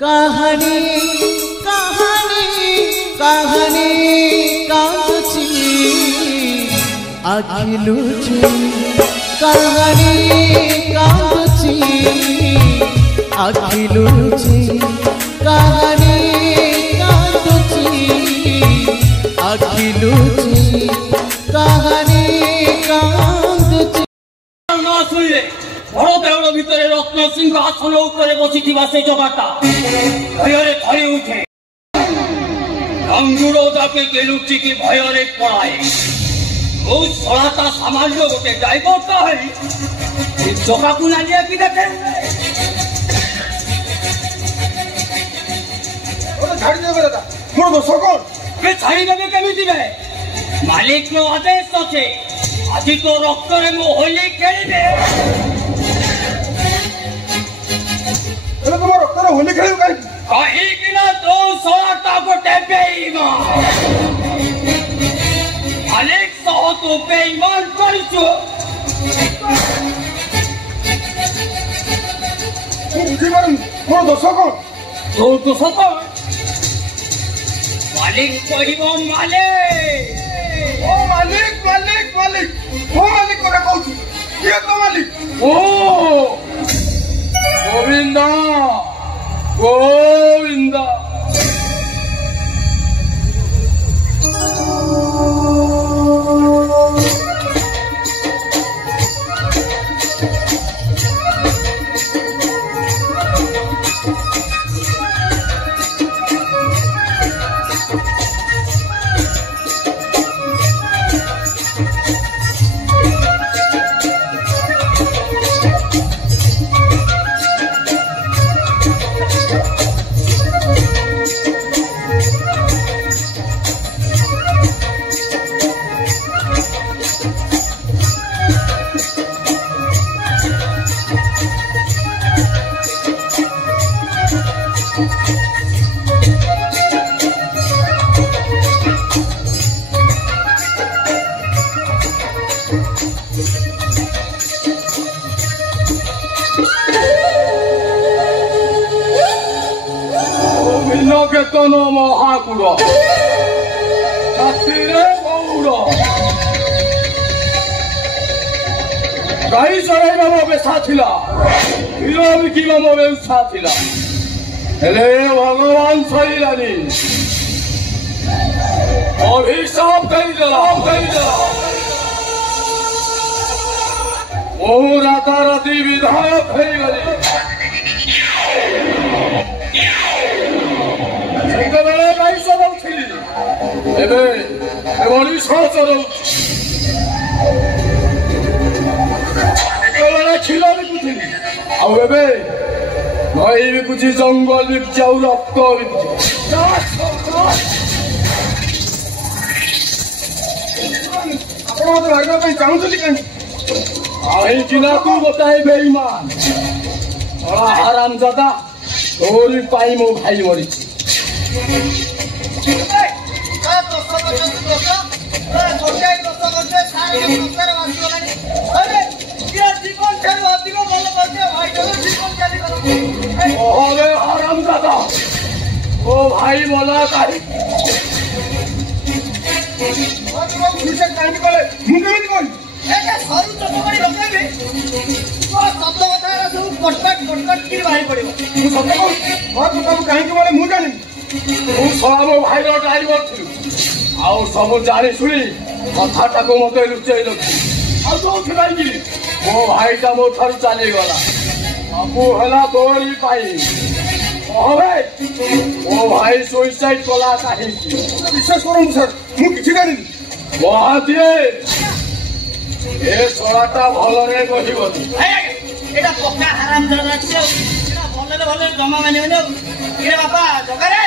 कहानी कहानी कहानी कांची आखिलुची कहानी कांची आखिलुची कहानी कांची आखिलुची कहानी कांची ना सुनले बड़ देवड़ भितर रत्न सिंह आसन उपरे बसी से जगाता भୟରେ थरी उठे अंगुरो जाके गेलुची की भୟରେ पड़ाए बहुत सड़ाता सामान्य गोटे ड्राइवर का है जगा को ना लिया कि देखे छाड़ी देबे दादा मोर दोष कोन के छाड़ी देबे केमिति बे मालिक नो आदेश अछि আজি तो रक्त रे मो होली खेलिबे एला तुम रक्त रे होली खेलिबे कहीं कि ना तो सड़ाता को टेपेइमा मालिक सह तो बेईमान करिছো जीवन मोर दोष कोन तो दोष कोन मालिक कहिबो मालिक ओ मालिक मालिक मालिक ओ मालिक कोना कहू के तो मालिक ओ गोविंदा गोविंदा केतनो महाकुड़ छातीरे गौड़ गाई चराइबा मो बेसा थिला हीरो बिकिबा मो बेसा थिला हेले भगवान सहिलानी अभिशाप करिदेला ओ राताराती विधायक ହେଇଗଲି क्षीर बिकुली नई बिकुची जंगल बिकुची आ रक्त बिकुची चाहूली कहीं तू गोटाए बेईमान आराम जादा तोरी पाई मो भाई मरी आराम दादा ओ भाई बोला कहीं मो भाई ड्राइवर थी आउ सब जानी शुणी कथा मत लुचई रखी मो भाई टा मो ठार चली गला सबूला तोरी पाई मो भाई सुइसाइड कला कहीं विश्वास करूँ सर मुझे जानी महाती ए सड़ाटा भलरे कहबनी एटा पक्का हराम दादा छै एटा भलरे भलरे जमा मानिबने ए बापा जगारे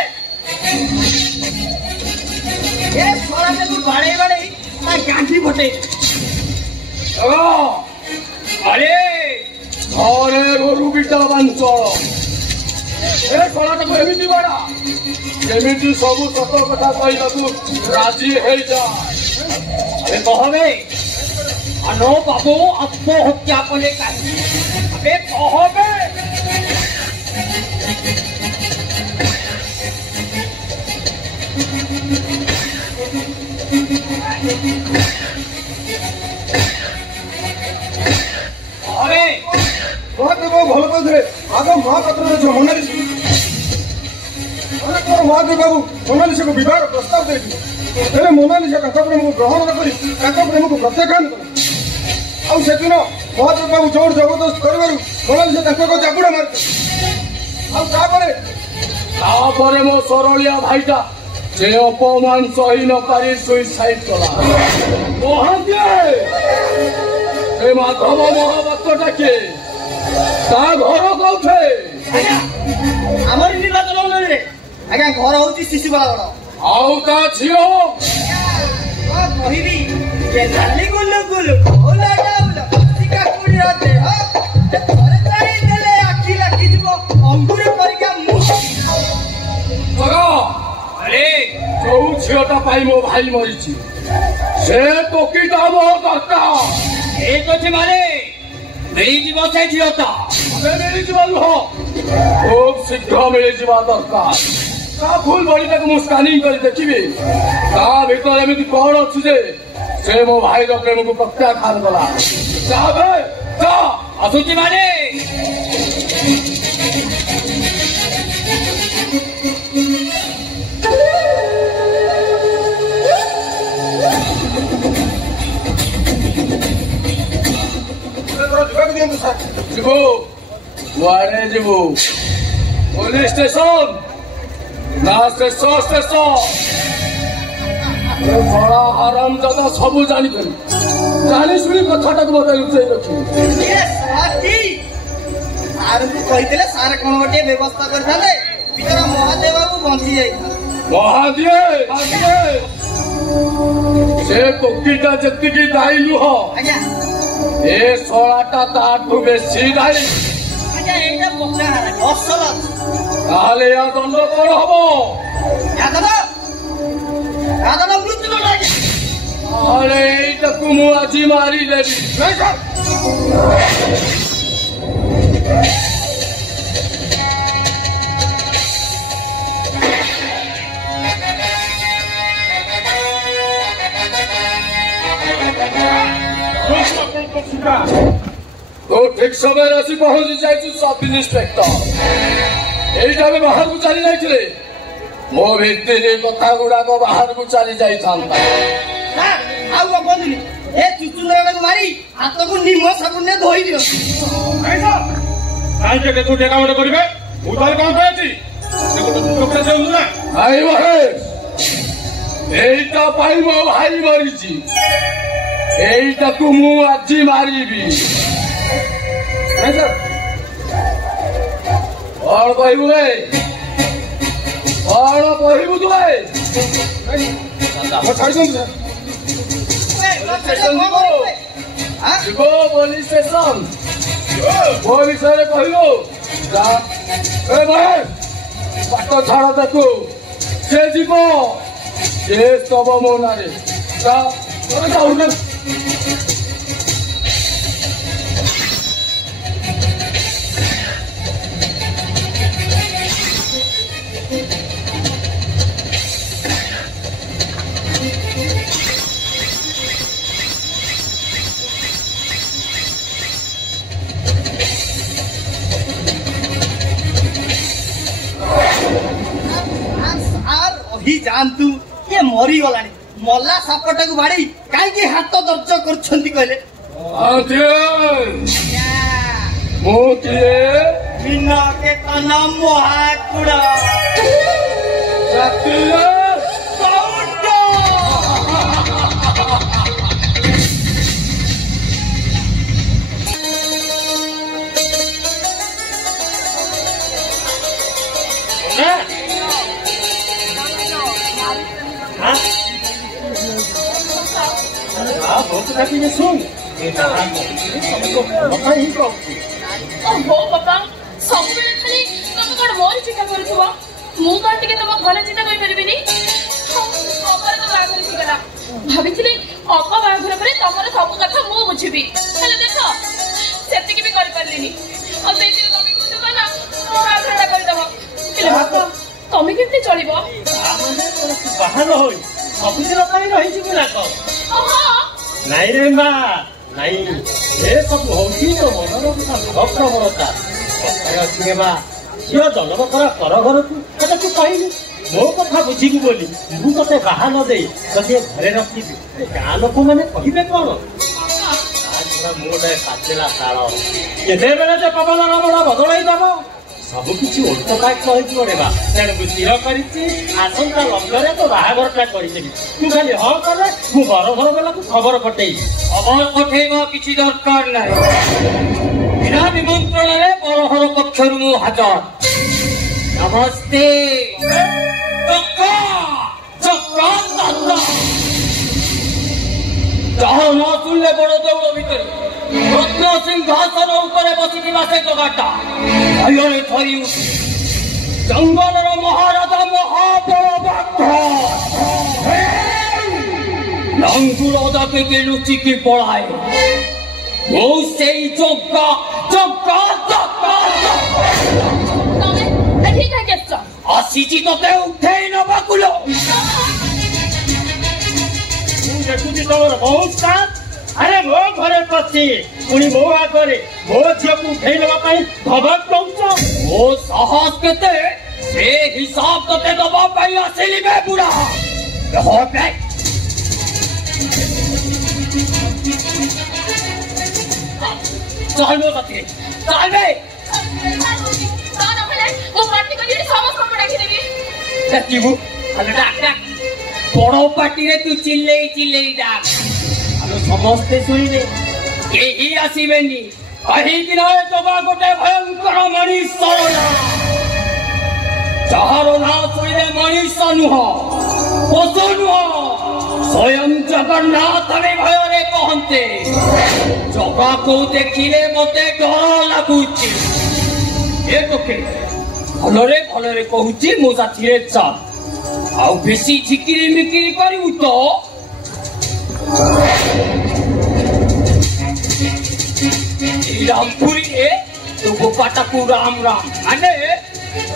ए सड़ाटे तू बाड़े बाड़े ता गांठी फटे अरे अरे गोरु बिटा बांच ए सड़ाटा को एमिति बाड़ा एमिति सब सत कथा कहला तू राजी हे जा अरे कहबे अनो बाबू आत्महत्या कले काहे अबे कहबे କହୁଥିଲେ ଆଗ ମହାପାତ୍ରର ଝିଅ ମୋନାଲିସା ମହାଦେବ ବାବୁ ମୋନାଲିସାକୁ ବିବାହର ପ୍ରସ୍ତାବ ଦେଇଥିଲେ ହେଲେ ମୋନାଲିସା ତାଙ୍କ ପ୍ରେମକୁ ଗ୍ରହଣ ନ କରି ତାଙ୍କ ପ୍ରେମକୁ ପ୍ରତ୍ୟାଖ୍ୟାନ କଲେ ଆଉ ସେଦିନ ମହାଦେବ ବାବୁ ଜୋର ଜବରଦସ୍ତ କରିବାରୁ ମୋନାଲିସା ତାଙ୍କ ଏକ ଚାପୁଡ଼ା ମାରିଥିଲେ ଆଉ ତାପରେ ମୋ ସରଳିଆ ଭାଇଟା ସେ ଅପମାନ ସହି ନ ପାରି ସୁଇସାଇଡ କଲା। ମହାନ୍ତି ଏ ମାଧବ ମହାପାତ୍ରଟା କିଏ ତା ଘର କୋଉଠି? ଆମର ନିର୍ବାଚନ ମଣ୍ଡଳୀରେ ଆଜ୍ଞା ଘର ହଉଛି ଶିଶୁପାଳଗଡ଼। ଆଉ ତା ଝିଅ କଣ କହିବି ନାଲି ଗୁଲୁ ଗୁଲୁ ଓଲା ଡାଉଲ କାକୁଡିର ଦେହ ଥରେ ଚାହିଁଦେଲେ ଆଖି ଲାଗିଯିବ ଅଙ୍ଗୁର ପରିକା ଯୋଉ ଝିଅଟା ପାଇଁ ମୋ ଭାଇ ମରିଛି ସେ ଟୋକିଟା ମୋ ଦରକାର। ଠିକ ଅଛି ମାନେ ମିଳିଯିବ ସେ ଝିଅଟା। ମିଳିଯିବା ନୁହଁ ଖୁବ ଶୀଘ୍ର ମିଳିଯିବା ଦରକାର। ତା ଫୁଲ ବଡିଟାକୁ ମୁଁ ସ୍କାନିଂ କରି ଦେଖିବି ତା ଭିତରେ ଏମିତି କଣ ଅଛି ଯେ ସେ ମୋ ଭାଇର ପ୍ରେମକୁ ପ୍ରତ୍ୟାଖ୍ୟାନ କଲା। ଆସୁଛି ମାନେ ଯିବୁ କୁଆଡେ ଯିବୁ? ପୋଲିସ ଷ୍ଟେସନ ନା ଷ୍ଟେସନ? ବଡ ଆରାମ ଦାଦା ସବୁ ଜାଣିଛନ୍ତି ଜାଣି ଶୁଣି କଥାଟାକୁ ମୋତେ ଲୁଚେଇ ରଖିବି। ସାର୍ଙ୍କୁ କହିଥିଲେ ସାର୍ କଣ ଗୋଟେ ବ୍ୟବସ୍ଥା କରିଥାନ୍ତେ ଭିତରେ ମହାଦେବ ବାବୁ ବଞ୍ଚି ଯାଇଥାନ୍ତେ। ମହାଦେବ ସେ କୋକିଟା ଯେତିକି ଦାୟୀ ନୁହଁ ଆଜ୍ଞା ଏ ଶଳାଟା ତାଠୁ ବେଶୀ ଦାୟୀ। ଆଜ୍ଞା ଏଇଟା ପକ୍କା ହାରାମି ଅସଲ ଅଛି। ତାହେଲେ ୟା ଦଣ୍ଡ କଣ ହବ? ମୃତ୍ୟୁ ଦଣ୍ଡ ଆଜ୍ଞା। ତାହେଲେ ଏଇଟାକୁ ମୁଁ ଆଜି ମାରିଦେବି। तो ठीक समय आसी पहुंची जाइछु सब इन्स्पेक्टर। एइटा में बाहर को चली जाइथिले मो भितरे कथा गुड़ाक बाहर को चली जाइथांता। ଆଉ କଣ କହୁଥିଲି ଏ ଚୁଚୁନ୍ଦରାକୁ ମାରି ହାତକୁ ନିମ ସାବୁନରେ ଧୋଇ ଦିଅ। କାହିଁକି ତୁ ଟେକା ଗୋଟେ କରିବେ ମୁଁ ତାହେଲେ କଣ କହିଛି ସେ ଗୋଟେ ଟୁକଡ଼ା ଦେଉଛୁ ନା ଭାଇ ମହେଶ ଏଇଟା ପାଇଁ ମୋ ଭାଇ ମରିଛି ଏଇଟାକୁ ମୁଁ ଆଜି ମାରିବି। କଣ କହିବୁ ରେ କଣ କହିବୁ ତୁ ଯିବ ପୋଲିସ ଷ୍ଟେସନ ମୋ ବିଷୟରେ କହିବୁ ପାଠ ଛାଡ଼ ତାକୁ ସେ ଯିବ କେସ୍ ଦବ ମୋ ନାଁରେ। ଜାଣନ୍ତୁ ଇଏ ମରିଗଲାଣି ମଲା ସାପଟାକୁ ବାଡି କାହିଁକି ହାତ ଦର୍ଜ କରୁଛନ୍ତି କହିଲେ? ମୁଁ କିଏ? ବିନାକେତନ ମହାକୁଡ଼ ବାପା ସବୁବେଳେ ଖାଲି ତମେ କଣ ମୋର ଚିନ୍ତା କରୁଥିବ ମୁଁ କଣ ଟିକେ ତମ ଭଲ ଚିନ୍ତା କରିପାରିବିନି? ଅପାର ତ ବାହାଘର ହେଇଗଲା ଭାବିଥିଲି ଅପା ବାହାଘର ପରେ ତମର ସବୁ କଥା ମୁଁ ବୁଝିବି ହେଲେ ଦେଖ ସେତିକି ବି କରିପାରିଲିନି ଆଉ ସେଇଥିରେ ତମେ କହୁଛ ନା ବାହାଘରଟା କରିଦବ ହେଲେ ବାପା ତମେ କେମିତି ଚଳିବ? ବାହାଘର ହୋଇ ସବୁଦିନ ପାଇଁ ରହିଯିବୁ ନା କଣ? ନାଇଁ ରେ ମା ନାଇଁ ଏ ସବୁ ହଉଛି ତ ମନର ପ୍ରବଣତା ଝିଅ ଜନ୍ମ କର ପର ଘରକୁ ତତେ ତୁ କହିଲୁ ମୋ କଥା ବୁଝିବୁ ବୋଲି ମୁଁ ତତେ ବାହା ନ ଦେଇ ଯଦି ଘରେ ରଖିବି ଗାଁ ଲୋକମାନେ କହିବେ କଣ? ମୁଁ ଗୋଟେ କାଚିଲା ତାଳ କେତେବେଳେ ଯେ ପବନର ବଳ ବଦଳାଇ ଦବ ସବୁ କିଛି ଓଲଟ ପାଠ ହେଇକି ପଡିବା। ତେଣୁ ମୁଁ ସ୍ଥିର କରିଛି ଆସନ୍ତା ଲଗ୍ନରେ ତ ବାହାଘରଟା କରିଦେବି। ତୁ ଖାଲି ହଁ କଲେ ମୁଁ ବରଘର ବେଲାକୁ ଖବର ପଠେଇବି। ଖବର ପଠେଇବା କିଛି ଦରକାର ନାହିଁ। ବିନା ନିମନ୍ତ୍ରଣରେ ବରଘର ପକ୍ଷରୁ ମୁଁ ହାଜର। ନମସ୍ତେ। ଯାହା ନ ଶୁଣିଲେ ବଡ ଦେଉଳ ଭିତରେ ରତ୍ନ ସିଂହାସନ ଉପରେ ବସିଥିବା ସେ ଜଗାଟା ଭୟରେ ଥରି ଉଠି ଜଙ୍ଗଲର ମହାରାଜା ମହାବଳବାଘ ଲଙ୍ଗୁର ଦାବିକି ଲୁଚିକି ପଳାଏ। ମୁଁ ସେଇ ଜଗା ଜଗା ଜଗା ଆସିଛି ତତେ ଉଠେଇ ନବାକୁ। ଦେଖୁଛି ତମର ବହୁତ ସାଥ। ଆରେ ମୋ ଘରେ ପଶି ପୁଣି ମୋ ଆଗରେ ମୋ ଝିଅକୁ ଉଠେଇ ନେବା ପାଇଁ ଧମକ ଦଉଛ। ମୋ ସାହସ କେତେ ସେ ହିସାବ ତତେ ଦବା ପାଇଁ ଆସିଲି ବେ ବୁଢା। ଚାଲ ମୋ ସାଥିରେ ଚାଲବେ। ଦେଖିବୁ ଖାଲି ଡାକ ଡାକ ବଡ ପାଟିରେ ତୁ ଚିଲେଇ ଚିଲେଇ ଡାକ। ଆମେ ସମସ୍ତେ ଶୁଣିବେ କେହି ଆସିବେନି କାହିଁକି ନା ଜଗା ଗୋଟେ ଭୟଙ୍କର ମଣିଷ ଯାହାର ନାଁ ଶୁଣିଲେ ମଣିଷ ନୁହଁ ପଶୁ ନୁହଁ ସ୍ୱୟଂ ଜଗନ୍ନାଥ ବି ଭୟରେ କହନ୍ତେ। ଜଗାକୁ ଦେଖିଲେ ମତେ ଡର ଲାଗୁଛି। ଏ ପକ୍ଷେ ଭଲରେ ଭଲରେ କହୁଛି ମୋ ସାଥିରେ ଚାଲ। ଆଉ ବେଶୀ ଝିକିରି ମିକିରି କରିବୁ ତ ରାମପୁରୀରେ ତୁ ଗୋପାଟାକୁ ରାମ ରାମ ମାନେ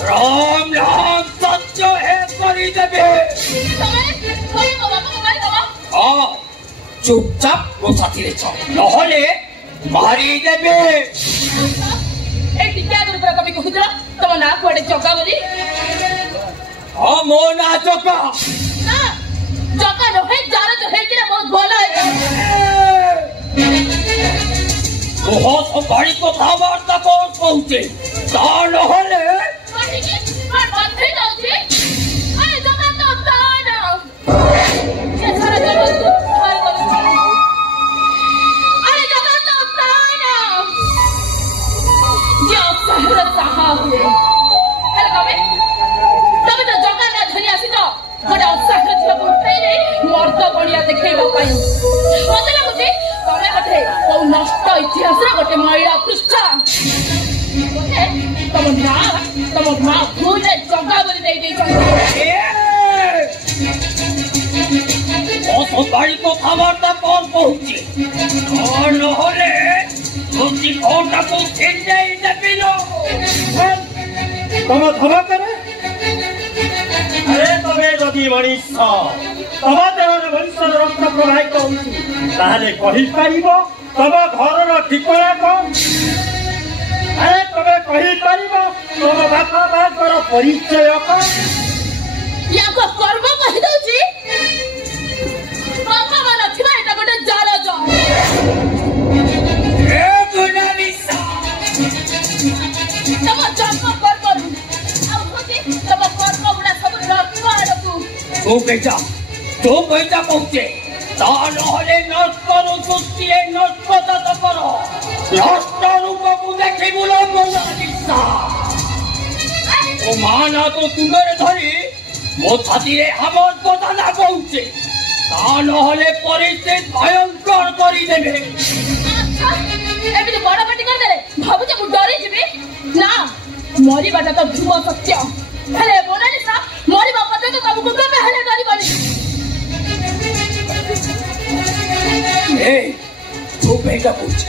ରାମ ରାମ ସତ୍ୟ ହେ କରିଦେବେ। ହଁ ଚୁପଚାପ ମୋ ସାଥିରେ ଚାଲ ନହେଲେ ମାରିଦେବେ। ତମ ନାଁ କୁଆଡେ ଜଗା ବୋଲି? ହଁ ମୋ ନାଁ ଜଗା। ଜଗା ନୁହେଁ ଯାର ତ ହେଇଥିଲେ ବହୁତ ଭଲ ଓହ ସମ୍ଭାଳି କଥାବାର୍ତ୍ତା କଣ କହୁଛେ ତା ନହେଲେ ଗୋଟେ ଅସାହର ଝିଅକୁ ଉଠେଇଲେ ମର୍ଦ୍ଦ ବଳିଆ ଦେଖେଇବା ପାଇଁ ମତେ ଲାଗୁଛି ତମେ ଗୋଟେ କୋଉ ନଷ୍ଟ ଇତିହାସର ଗୋଟେ ମହିଳା ପୃଷ୍ଠ। ତମ ନାଁ ତମ ମା ଭୁଲରେ ଜଗା ବୋଲି ଦେଇଦେଇଛନ୍ତି। କଥାବାର୍ତ୍ତା କଣ କହୁଛି ନହେଲେ ଜୀବନଟାକୁ ଛିଣ୍ଡେଇ ଦେବି। ତମ ଧମକରେ ଆରେ ତମେ ଯଦି ମଣିଷ ତମ ଦେହର ମଣିଷର ରକ୍ତ ପ୍ରବାହିତ ହଉଛି ତାହେଲେ କହିପାରିବ ତମ ଘରର ଠିକଣା କଣ? ଆରେ ତମେ କହିପାରିବ ତମ ବାପା ମାଙ୍କର ପରିଚୟ କଣ? ୟାଙ୍କ କର୍ମ କହିଦଉଛି ବାପା ମା ନଥିବା ଏଟା ଗୋଟେ ଜାଲ ତମ ଜନ୍ମ କର୍ମରୁ ଆଉ ହଉଛି ତମ କର୍ମ ଗୁଡା ସବୁ ନର୍କ ଆଡକୁ। ତୁ ପଇସା କହୁଛେ ତା ନହେଲେ ନର୍କରୁ ସୃଷ୍ଟି ନର୍କଜାତ କର ନଷ୍ଟ ରୂପକୁ ଦେଖିବୁ ମୋ ମା ନା ତୋ ତୁଣ୍ଡରେ ଧରି ମୋ ଛାତିରେ ଆମର ପ୍ରଦାନ କହୁଛେ ତା ନହେଲେ ପରିସ୍ଥିତି ଭୟଙ୍କର କରିଦେବେ। ଏମିତି ବଡ ପାଟି କରିଦେଲେ ଭାବୁଛ ମୁଁ ଡରିଯିବି? ନା ମରିବାଟା ତ ଧ୍ରୁବ ସତ୍ୟ। ହେଲେ ମୋନାଲିସା ମରିବା ପର୍ଯ୍ୟନ୍ତ ତମକୁ କେବେ ହେଲେ ଡରିବନି। ତୁ ବେଇଟା କହୁଛି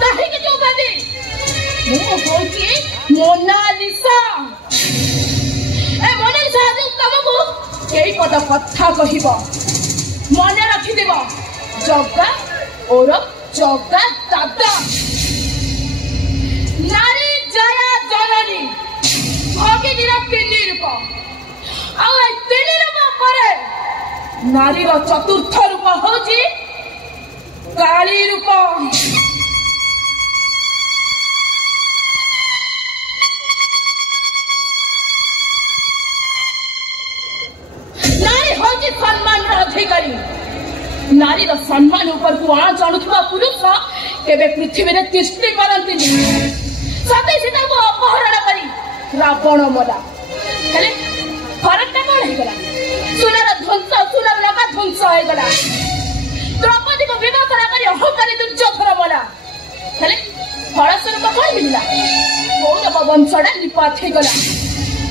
କାହିଁକି ତୁ ଭାବି ମୁଁ କହୁଛି ମୋନାଲିସା। ଏ ମୋନାଲିସା ଆଜି ତମକୁ କେଇ ପଦ କଥା କହିବ ମନେ ରଖିଦେବ। ଜଗା ଓର ଜଗା ଦାଦା। ଆଉ ଏ ତିନି ରୂପ ପରେ ନାରୀର ଚତୁର୍ଥ ରୂପ ହଉଛି କାଳୀ ରୂପ। ନାରୀ ହଉଛି ସମ୍ମାନର ଅଧିକାରୀ। ନାରୀର ସମ୍ମାନ ଉପରକୁ ଆଞ୍ଚ ଆଣୁଥିବା ପୁରୁଷ କେବେ ପୃଥିବୀରେ ତିଷ୍ଠି ପାରନ୍ତିନି। ସତେ ସୀତାଙ୍କୁ ଅପହରଣ କରି ରାବଣ ମଲା, ହେଲେ ଫରକଟା କଣ ହେଇଗଲା? ସୁନାର ଧ୍ୱଂସ, ସୁନାର ଲଙ୍କା ଧ୍ୱଂସ ହେଇଗଲା। ଦ୍ରୌପଦୀକୁ ବିବାହ କରି ଅହଙ୍କାରୀ ଦୁର୍ଯ୍ୟୋଧନ ମଲା, ହେଲେ ଫଳସ୍ୱରୂପ କଣ ମିଳିଲା? କୌରବ ବଂଶଟା ନିପାତ ହେଇଗଲା।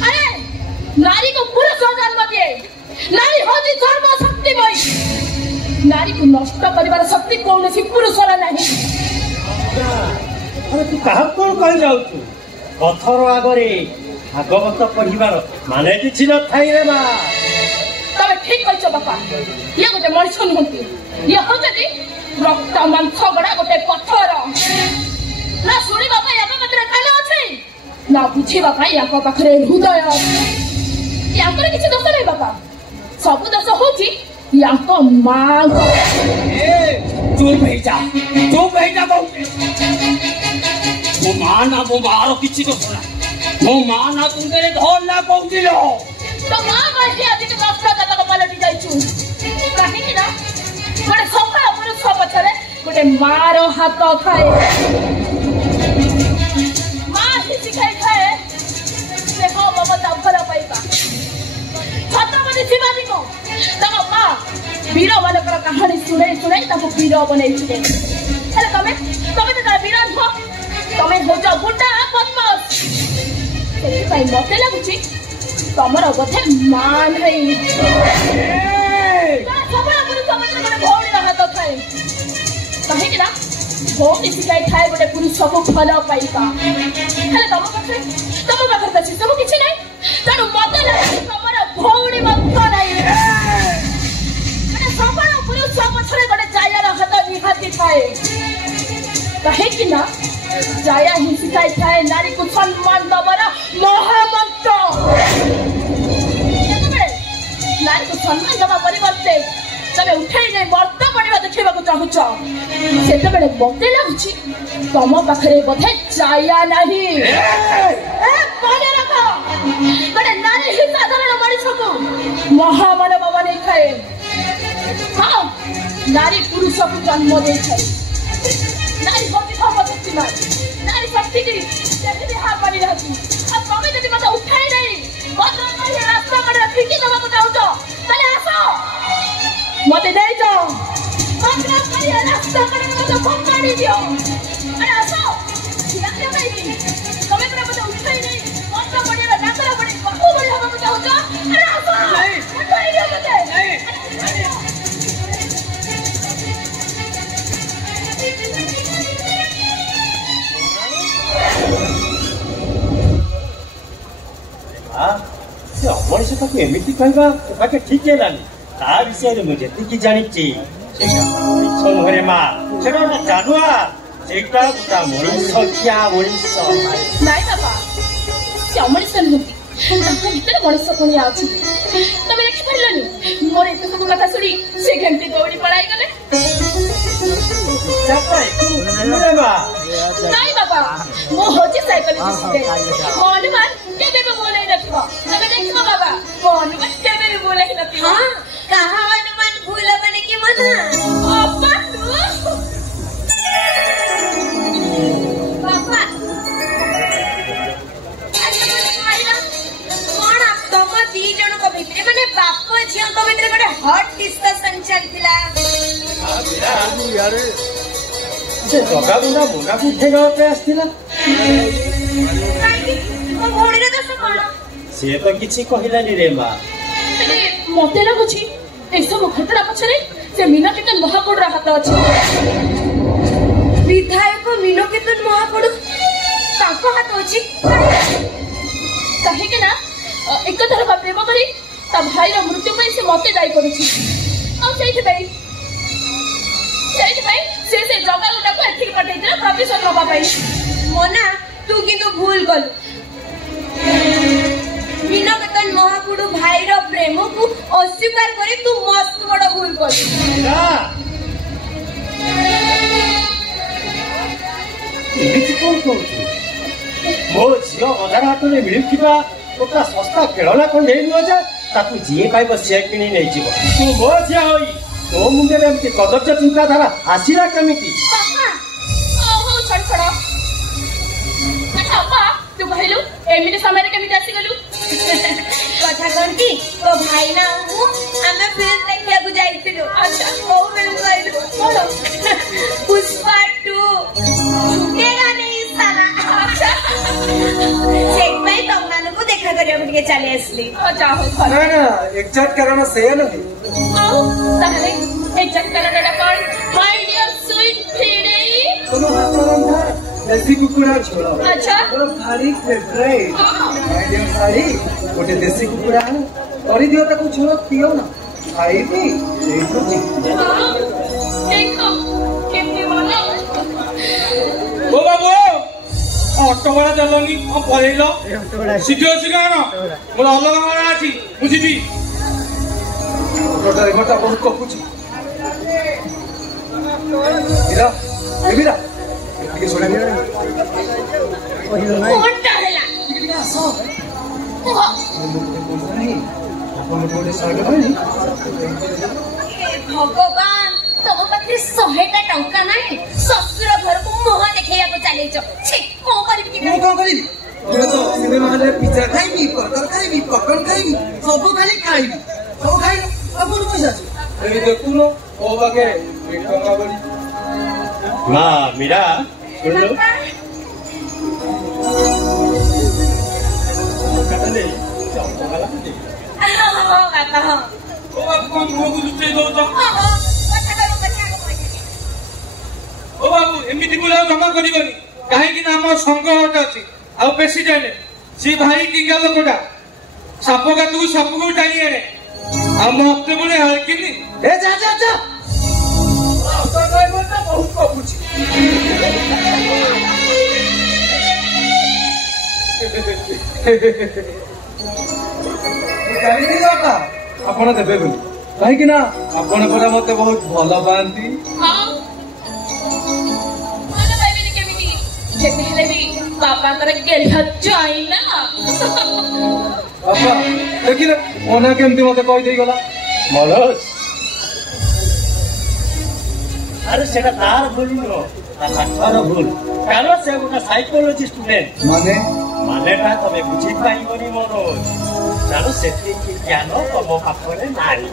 ଆରେ ନାରୀକୁ ପୁରୁଷ ଜନ୍ମ ଦିଏ। ନାରୀ ହଉଛି ସର୍ବଶକ୍ତିମୟୀ। ନାରୀକୁ ନଷ୍ଟ କରିବାର ଶକ୍ତି କୌଣସି ପୁରୁଷର ନାହିଁ। ତୁ କାହାକୁ କଣ କହି ଯାଉଛୁ? ପଥର ଆଗରେ ଭାଗବତ ପଢିବାର ମାନେ କିଛି ନଥାଏ ରେ ମା। ତମେ ଠିକ କହିଛ ବାପା। ଇଏ ଗୋଟେ ମଣିଷ ନୁହନ୍ତି, ଇଏ ହଉଛନ୍ତି ରକ୍ତ ମାଂସ ଗଡା ଗୋଟେ ପଥର। ନା ଶୁଣିବା ପାଇଁ ୟାଙ୍କ ପାଖରେ କାନ ଅଛି, ନା ବୁଝିବା ପାଇଁ ୟାଙ୍କ ପାଖରେ ହୃଦୟ ଅଛି। ୟାଙ୍କର କିଛି ଦୋଷ ନାହିଁ ବାପା, ସବୁ ଦୋଷ ହଉଛି ୟାଙ୍କ ମାଙ୍କ। ଚୁପ୍ ହେଇଯା, ଚୁପ୍ ହେଇଯା କହୁଛି। ମୋ ମା ନା ମୋ ମାର କିଛି ଦୋଷ ନାହିଁ। ମୋ ମା ନା ତୁଣ୍ଡରେ ଧରଲା କହୁଥିଲ। ତ ମା ମାହି ଆଜିକି ନଷ୍ଟଜାତକ ପାଲଟି ଯାଇଛୁ। କାହିଁକି ନା ଗୋଟେ ସଫଳ ପୁରୁଷ ପଛରେ ଗୋଟେ ମାର ହାତ ଥାଏ। ମା ହିଁ ଶିଖାଇଥାଏ ସ୍ନେହ ମମତା ଭଲ ପାଇବା। ଛତ୍ରପତି ଶିବାଜୀଙ୍କୁ ତାଙ୍କ ମା ବୀର ମାନଙ୍କର କାହାଣୀ ଶୁଣେଇ ଶୁଣେଇ ତାଙ୍କୁ ବୀର ବନେଇଥିଲେ। ହେଲେ ତମେ ତ ତା ବୀର ନୁହଁ, ତମେ ହଉଛ ଗୁଣ୍ଡା ବଦମାସ। ସେଥିପାଇଁ ମତେ ଲାଗୁଛି ତମର ବୋଧେ ମା ନାହିଁ। ସଫଳ ପୁରୁଷ ପଛରେ ଗୋଟେ ଭଉଣୀର ହାତ ଥାଏ। କାହିଁକି ନା ଭଉଣୀ ଶିଖାଇଥାଏ ଗୋଟେ ପୁରୁଷକୁ ଭଲ ପାଇବା। ହେଲେ ତମ ପାଖରେ ତ ସେସବୁ କିଛି ନାହିଁ। ତେଣୁ ମତେ ଲାଗୁଛି ତମର ଭଉଣୀ ମଧ୍ୟ ନାହିଁ। ମାନେ ସଫଳ ପୁରୁଷ ପଛରେ ଗୋଟେ ଜାୟାର ହାତ ନିହାତି ଥାଏ। କାହିଁକି ନା ଜାୟା ହିଁ ଶିଖାଇଥାଏ ନାରୀକୁ ସମ୍ମାନ ଦବାର ମହାମନ୍ତ୍ର। ଯେତେବେଳେ ନାରୀକୁ ସମ୍ମାନ ଦେବା ପରିବର୍ତ୍ତେ ତମେ ଉଠେଇ ନେଇ ମର୍ଦ୍ଦ କରିବା ଦେଖିବାକୁ ଚାହୁଁଛ, ସେତେବେଳେ ମତେ ଲାଗୁଛି ତମ ପାଖରେ ବୋଧେ ଜାୟା ନାହିଁ। ମନେ ରଖ, ଗୋଟେ ନାରୀ ହିଁ ସାଧାରଣ ମଣିଷକୁ ମହାମାନବ ବନେଇଥାଏ। ହଁ, ନାରୀ ପୁରୁଷକୁ ଜନ୍ମ ଦେଇଥାଏ। ନାରୀ ହଉଛି ସର୍ବଶକ୍ତିମାନ। ନାରୀ ଶକ୍ତିକି କେହି ହାର ମାନିନାହାନ୍ତି। ଆଉ ତମେ ଯଦି ମତେ ଉଠାଇ ନେଇ ରାସ୍ତା କଡ଼ରେ ଫିକି ଦେବାକୁ ଚାହୁଁଛ, ତାହେଲେ ଆସ ମତେ ଦେଇଯାଅ। ରାସ୍ତା କଡ଼ରେ ମତେ ଫୋପାଡ଼ି ଦିଅ। ଆରେ ଆସ, ତମେ ପୁରା ମତେ ଉଠାଇ ନେଇ ମନ୍ତ୍ର ପଡ଼ିଆର ଡାକର ପଡ଼ି ପାଖୁ ଭଳି ହବାକୁ ଚାହୁଁଛ? ଆରେ ଆସ, ଉଠାଇ ଦିଅ ମତେ। ସେ ଅମଣିଷ ତାକୁ ଏମିତି କହିବା ତାକେ ଠିକ ହେଲାନି। ତା ବିଷୟରେ ମୁଁ ଯେତିକି ଜାଣିଛି ସେଇଟା ମଣିଷ ନୁହେଁ ମା, ସେଟା ଗୋଟେ ଜାନୁଆ। ସେଇଟା ଗୋଟା ମଣିଷ ଖିଆ ମଣିଷ। ନାଇଁ ବାପା, ସେ ଅମଣିଷ ନୁହନ୍ତି, ତାଙ୍କ ଭିତରେ ମଣିଷ ପୁଣି ଅଛି। ତମେ ଦେଖିପାରିଲନି ମୋର ଏତେ ସବୁ କଥା ଶୁଣି ସେ କେମିତି ଦୌଡ଼ି ପଳାଇ ଗଲେ? ନାଇଁ ବାପା, ମୁଁ ହଉଛି ସାଇକୋଲୋଜିଷ୍ଟ। ମୋ ଅନୁମାନ କେବେ ବି ଭୁଲ ହେଇନଥିବ। ତମେ ଦେଖିବ ବାବା, ମୋ ଅନୁମାନ କେବେ ବି ଭୁଲ ହେଇନଥିବ। କାହା ଅନୁମାନ ଭୁଲ ହବନି କି ମନା? ବାପା କଣ ତମ ଦି ଜଣଙ୍କ ଭିତରେ ମାନେ ବାପ ଝିଅଙ୍କ ଭିତରେ ଗୋଟେ ହଟ୍ ଡିସ୍କସନ ଚାଲିଥିଲା? ସେ ଜଗା ଗୁଣ୍ଡା ମୁଣ୍ଡାକୁ ଉଠେଇଦେବା ପାଇଁ ଆସିଥିଲା। ମୋ ଭଉଣୀର ଦୋଷ କଣ? ସିଏ ତ କିଛି କହିଲାନି ରେ ମା। ମତେ ଲାଗୁଛି ଏସବୁ ଘଟଣା ପଛରେ ସେ ମୀନକେତନ ମହାକୁଡର ହାତ ଅଛି। ବିଧାୟକ ମୀନକେତନ ମହାକୁଡ ତାଙ୍କ ହାତ ଅଛି? କାହିଁକି ନା ଏକତରଫା ପ୍ରେମ କରି ତା ଭାଇର ମୃତ୍ୟୁ ପାଇଁ ସେ ମତେ ଦାୟୀ କରୁଛି। ଆଉ ସେଇଥିପାଇଁ ସେ ଜଗା ଗୁଣ୍ଡାକୁ ଏଠିକି ପଠେଇଥିଲା ପ୍ରତିଶୋଧ ନବା ପାଇଁ। ମୋନା, ତୁ କିନ୍ତୁ ଭୁଲ କଲୁ। ମୀନକେତନ महाकुडू भाई रो प्रेम को अस्वीकार करे तू मस्त बड़ भूल कर मो झील बजार हाथ में मिलुवा गोटा सस्ता खेलना खंडे नुजा ताकू जी पाइब सी कि नहीं तू मो झील होई तो मुंडे एमती कदर्य चिंताधारा आसला केमिति तू कहलु एमिति समय केमिति आसी गलु कथा कौन की तो भाई ना हूँ हमें फिल्म देखिया को जाइथिलु अच्छा ओ फिल्म कहलु बोलो पुष्पा 2 छुटेगा नहीं साला अच्छा सेट में तो मानको देखा करियो बिटिके चले असली अच्छा हो ना ना एग्जैक्ट कारण से नहीं आओ ताहले एग्जैक्ट कारण कौन माय डियर स्वीट फ्रेंड तुम हाथ रंधा देसी कुकुड़ा छोड़ा अच्छा मोर भारी फेवरेट माय डियर सारी गोटे देसी कुकुड़ा करी दियो ताको छोड़ पियो ना खाइबी देखो देखो केमती वाला ओ बाबू ऑटो वाला चलनी हम पळेलो शीघ्र शीघ्र ना मोर अलग वाला अछि बुझिबी ड्राइवर ता बहुत कपुची इरा एबिरा के सोना कोनटा हला सो नहीं अपन बोले साइड में भगवान तम पाखे 100टा टंका नाही ससुर घर को मोह देखैया को चले छ छी को करिबी कि ମୁଁ କଣ କରିବି ତମେ ତ ସିନେମା ହଲରେ ପିଜ୍ଜା ଖାଇବି ବର୍ଗର ଖାଇବି ପପକର୍ନ ଖାଇବି ସବୁ ଖାଲି ଖାଇବି ସବୁ ଖାଇବି ଆଉ କୋଉ ପଇସା ଅଛି ଏଇ ଦେଖୁନ ଓ ବାକେ ଟଙ୍କା ବଳି ମା ମୀରା बोलो कटले चौकाला हां बाबा हां ओ बाबू मुंह को लुचै दो तो हां कथा को ओ बाबू एमिति बुला जमा करिबनी काहे कि नाम संग्रहट अछि आ प्रेसिडेंट सी भाई किंगा लोकटा साप का तू साप को टाणी आने आ मते बोले हलकिनी ए जा जा जा ऑटो ड्राइवर ता बहुत कपुची गाड़ी जाता आपण देबे बोली काहे कि ना आपण परा मते बहुत भलो पांती हां माने भाई केमिति जेते हेले भी पापा करे गेल जाई ना बापा देखिले ओना केमती मते कहि देई गला मनोज अरे सेटा तार भूल नो तार भूल कारण से गोटा साइकोलॉजी स्टूडेंट माने मानेटा तमे बुझी पाइबनी मनोज जानो सेठी कि ज्ञान तम पाखरे नारी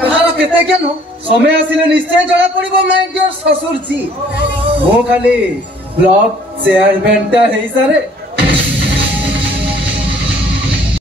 कहार केते ज्ञान समय आसिले निश्चय जଣା पड़िबो माय डियर ससुर जी मो खाली ब्लॉक चेयरमैन ता हेई सारे